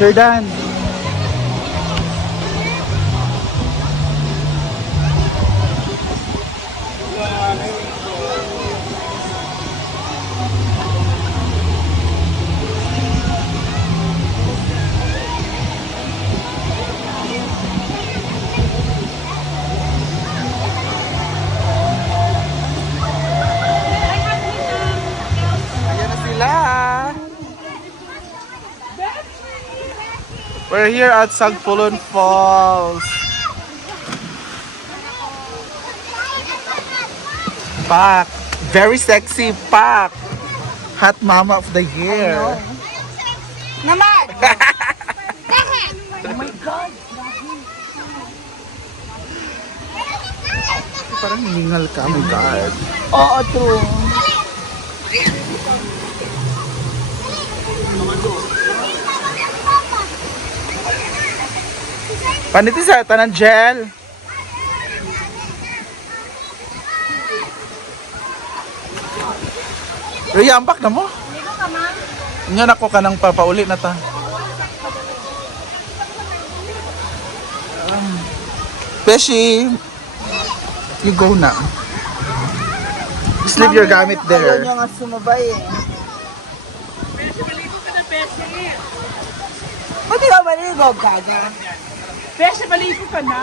Sir Dan. Ayan na sila. We're here at Sagpulon Falls. Pak. Very sexy Pak. Hot mama of the year. Naman! Oh my God! Parang hiningal ka, oh my God. Oo, true. Paniti sa tanan gel. Rhea, ambak na mo. Nga ako ka nang papauli na ta. Beshi, you go na. Just leave your gamit Ayaw there. niya nga sumabay eh. Pati ba maligo, gaga? Beshi, maligo ka na.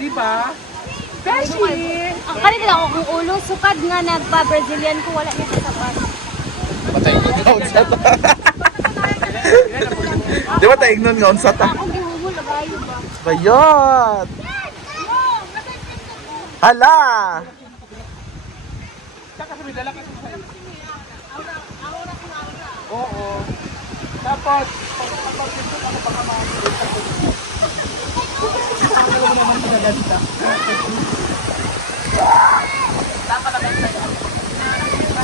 Di ba? Beshi! Ang kalit lang ako kung ulo, sukad nga nagpa-Brazilian ko, wala niya sa sapat. Patay ko nga unsa ta. Di ba tayo nun nga unsa ta? Ako gihuhul, agayo ba? Bayot! Hala! Saka sabi, dala ka sa Oo. Tapos, pag-pinto ako baka ano naman magaganda. Tama na kayo sa'yo.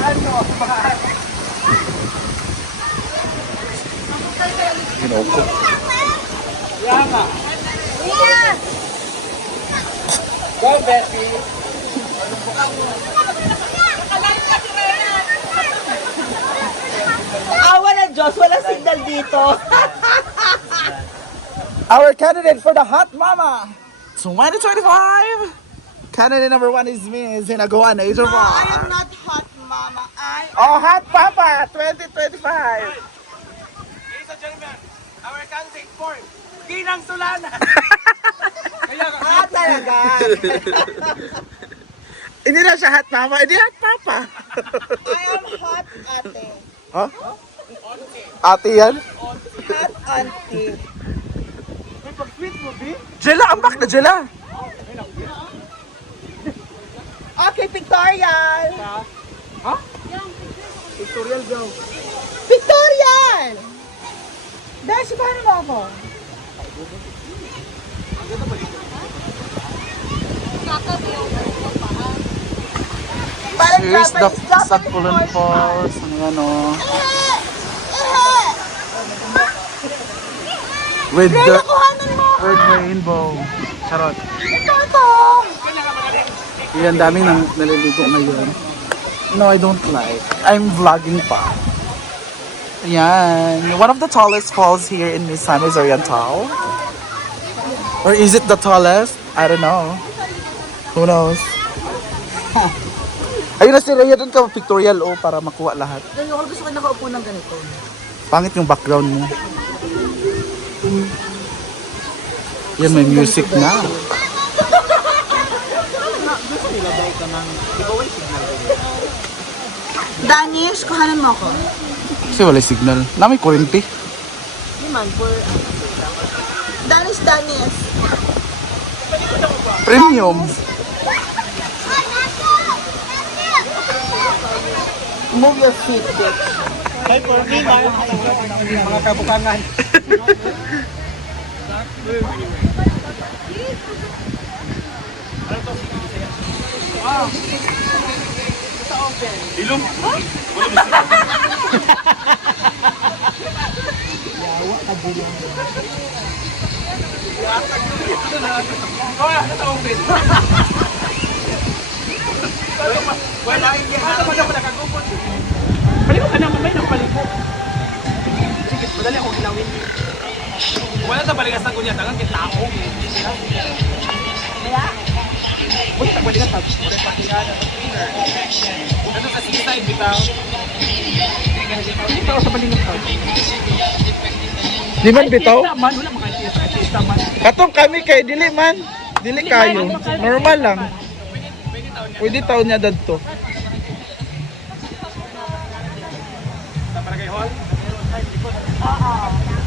Ano? Ginoko. Yan nga. Go, Betty. Awa na Diyos, wala signal dito. Our candidate for the Hot Mama 2025. Candidate number 1 is me, Zinagoan No, I am Aizurbar. not hot, mama. Oh, Hot Papa 2025. Ladies and gentlemen, our candidate for Ginang Sulana. Ah, talaga. Hindi na siya Hot Mama, hindi Hot Papa. I am hot, ate. Huh? Ate yan? Hot auntie. May pag-tweet mo, B? Jela, ambak na Jela. Okay, pictorial. Ha? Tutorial daw. Pictorial! Dahil, paano mo ako? Parang Here's the Japanese Sagpulon Falls. Ano yan o? With the kuhanan mo! with rainbow. Charot. Ito! Yan, daming naliligo ngayon. No, I don't like. I'm vlogging pa. Ayan. One of the tallest falls here in Misamis Oriental. Or is it the tallest? I don't know. Who knows? Ayun na si Rhea, dun ka pictorial para makuha lahat. Dahil ako gusto ko nakaupo ng ganito. Pangit yung background mo. Yan, may music na. Danish, kuhanan mo ako. Kasi wala signal. Na may kurente. Hindi man, for... Danish. Premium. Move your feet, bitch. Hi, for me, mga kabukangan. Ilong. Yawa ka dito. Wala yan. Balik ka na mamay ng paliko. Sige, dali ako gilawin. Wala sa balikas ng kunya, tangang kitao. Kaya? Wala sa balikas ng kunya, pakingan ng cleaner. Ito sa seaside, bitaw. Ito sa balikas ng Di man bitaw? man, wala mga artista man. Katong kami kay dili man. Dili kayo. Normal lang. Pwede taon niya dadto. Sa Barangay Hall?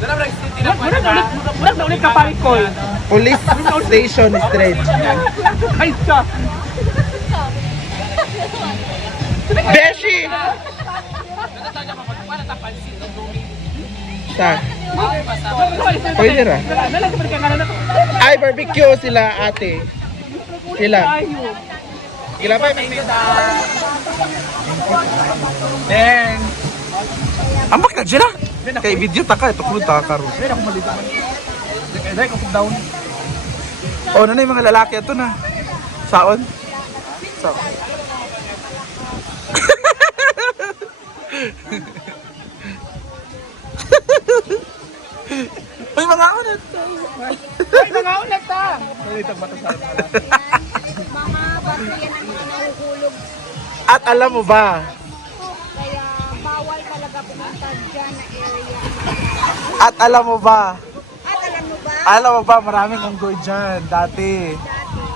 Dala ba city na pwede ba? Wala na ulit kapalit ko. Police station straight. Ay, ka! Beshi! Sa? Pwede ra. Ay, barbecue sila ate. Sila. Sila ba? Then, Ambak na dyan Kay video taka, ito kung taka ro. wala akong malito. Dahil ko down. O, na yung mga lalaki ito na. Saon? Saon? Uy, mga unat! Ay, mga ulit ta! Nalitang mata sa Mga bato yan ang mga nahuhulog. At alam mo ba, Kaya bawal talaga pumunta dyan na area. at alam mo ba, At alam mo ba? alam mo ba, maraming unggoy dyan dati.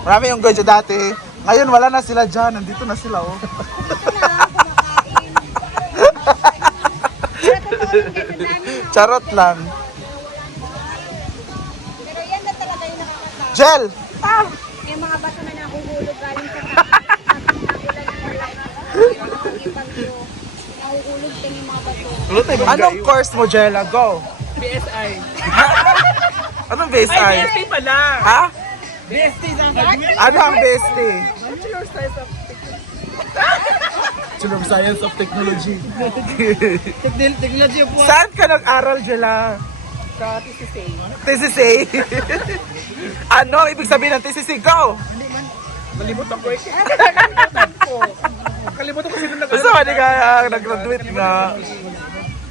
Maraming unggoy dyan dati. Ngayon wala na sila dyan, nandito na sila oh. Ito na, kumakain. Pero totoo yung dito namin. Charot lang. Pero yan na talaga yung nakakatakot. Jel! May mga bato na nahuhulog galing sa tagulan ng malakas. Yung bagyo. Nahuhulog din yung mga bato. Anong course mo, Jella? Go! BSI. Anong BSI? BST pala! Ha? BST ang Ano ang BST? Bachelor Science of Bachelor of Science of Technology. Technology po Saan ka nag-aral, Jella? sa TCC. TCC? Ano ibig sabihin ng TCC? Go! Nalimutan ko eh. Kalimutan ko sino Basta ka ka nag-graduate nga.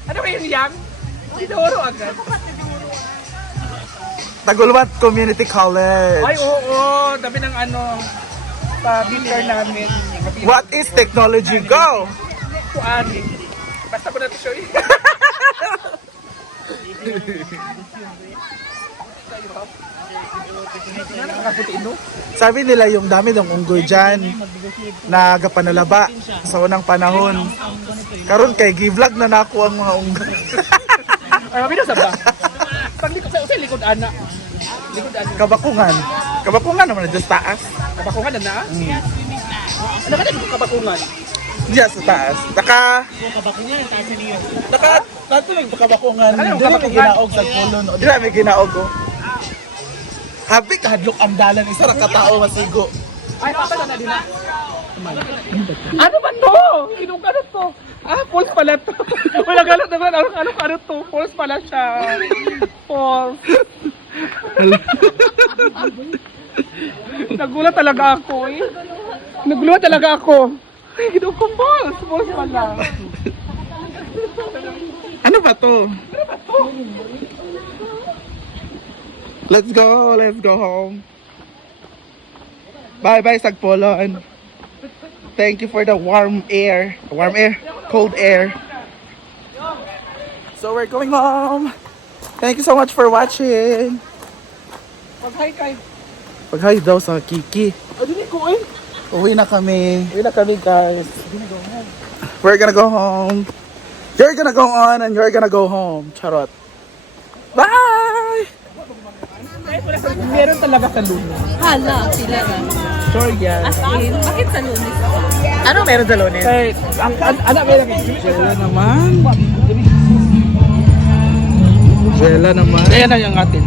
Ano ba yung yang? Tinuro agad. Tagulmat Community College. Ay, oo. Tabi ng ano, sa binter namin. What is technology? Go! Kuani. Basta ko na ito show eh. Sabi nila yung dami ng unggoy dyan na gapanalaba sa unang panahon. Karon kay gi-vlog na nako ang mga unggoy. Ay, mabino sa ba? Pag likod sa usay, likod ana. Likod ana. Kabakungan. Kabakungan naman na dyan sa taas. Kabakungan na na? Ano ka na kabakungan? Diyan sa taas. Nato yung kabakungan. Ano yung Dili may kabakungan? ginaog sa kulon. O dili may ginaog oh. Habi kahadlok ang dalan isa ra ka tao masigo. Ay, papa na din na. Ano ba to? Inong ka na to? Ah, false pala to. Wala galat naman. Ano to? False pala siya. False. Nagulat talaga ako eh. Nagulat talaga ako. Ay, ginawa ko false. False pala. Ano ba to? Let's go home. Bye Sagpolon. Thank you for the warm air, cold air. So we're going home. Thank you so much for watching. Pag-hi kay. Pag-hi daw sa Kiki. Hindi ko eh. Uwi na kami. Uwi na kami guys. We're gonna go home. You're gonna go on and you're gonna go home. Charot. Bye! Meron talaga sa lunes. Hala, sila na. Sorry guys. Bakit sa lunes? Ano meron sa lunes? Kay, anak meron. Jella naman. Jella naman. Ayan na yung atin.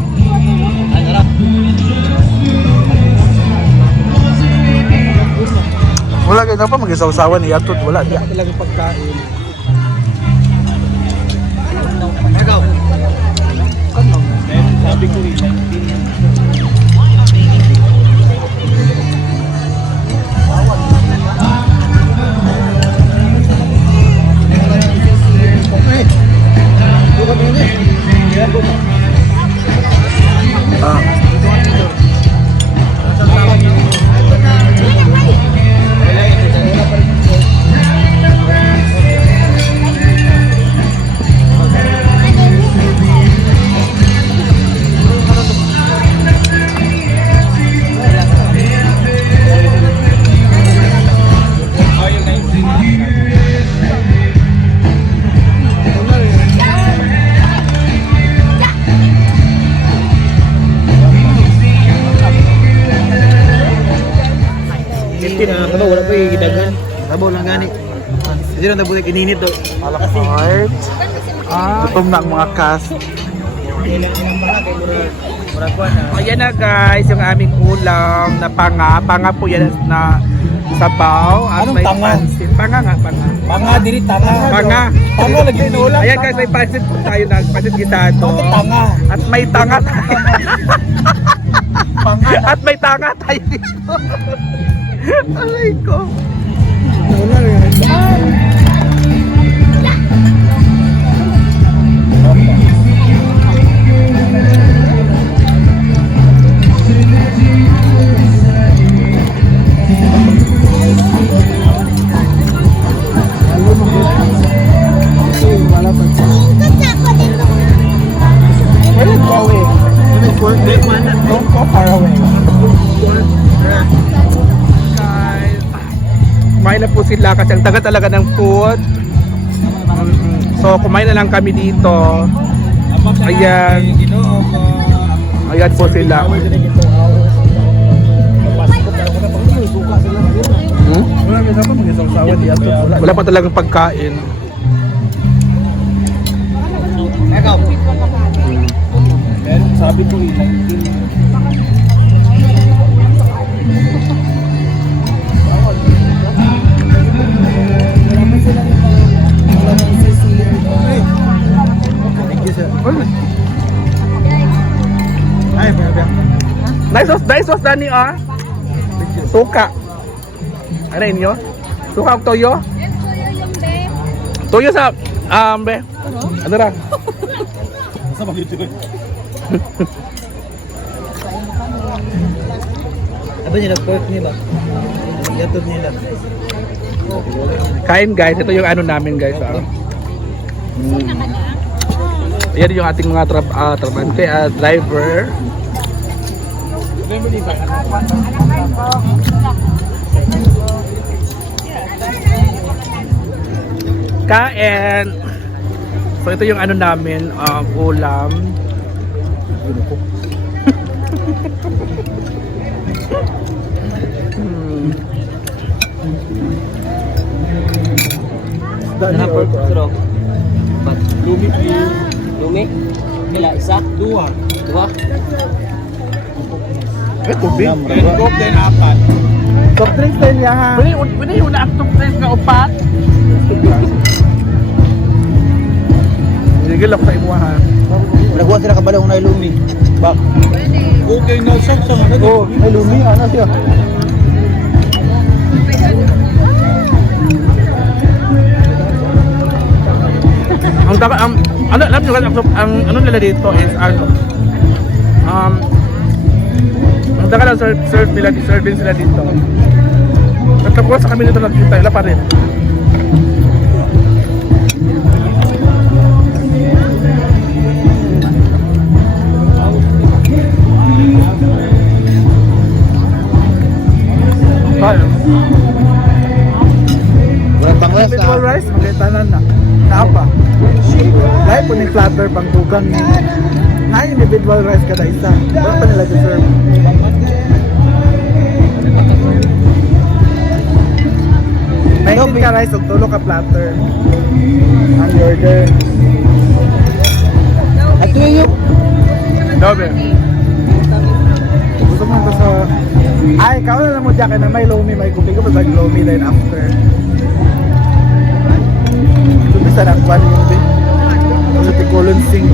Wala kayo na pa mag-isaw-sawan ni Yatot. Wala niya. Talagang pagkain. Ikaw. Sabi ko eh, 19. Sabaw, wala ko yung idagan. Sabaw lang gani. Hindi lang nabuti kininit daw. Alright. Gutom na ang mga cast. Ayan na guys, yung aming ulam na panga. Panga po yan na sabaw. At Anong may tanga? pansit. Panga nga, panga. Panga, dili tanga. Panga. Tanga lagi na ulam. Ayan guys, may pansit po tayo na pansit gisado. Tanga. At may tanga At may tanga tayo dito. Aray ko. Don't go far away. Guys, kumain na po sila kasi ang taga talaga ng food. So kumain na lang kami dito. Ayan. Ayan po sila. Wala pa talagang pagkain. Ikaw. Sabi ko Nice sauce Dani ah. Suka. Ano inyo? Suka o toyo? Yung be. Toyo sa be. Ano ra? sa bagito. Apa niya nag-pork niya ba? Yatod nila. Kain guys, ito yung ano namin guys ah. Yan yung ating mga trabante driver. Kain. So ito yung ano namin, ulam. Pork strong. Lumi please. Lumi? Kila isa? Dua. Eh, tubig. Coke din apat. Soft drinks din niya ha. Pwede yung na-actong friends nga upat. Sige lang sa imo ha. Nagwa sila kabalong na lumi. Bak. Okay na sa Oh, may lumi. Ano siya? Ang dapat ano alam niyo ang ano nila dito is ano ang dapat ang serve nila serving sila dito. Tapos sa kami dito nakita ila pa rin. Walang panglas Individual rice, magkitanan na. Naapa. Dahil po ni platter pang dugang ni. Na individual rice kada isa. Wala pa nila deserve. May hindi ka rice o tulo ka platter. Ang order. At yung Dobe. Gusto mo ito sa... Ay, ikaw na lang mo dyan. Kaya may lomi, may kupi ko. Pag lomi then after. Tumisa na kwan yung din. Ano ti colon sing.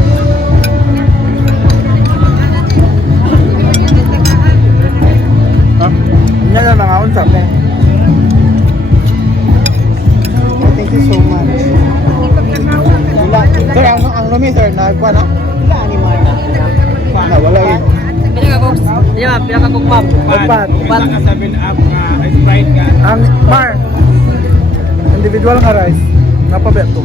Yan na nangaon sa mo. Thank you so much. Sir, ang lomi sir, nagkwan no? Wala yun. pinakakong ma'am. Upat. Ka 7 up nga Sprite ka. Ang Mar, individual nga rice. Napabeto.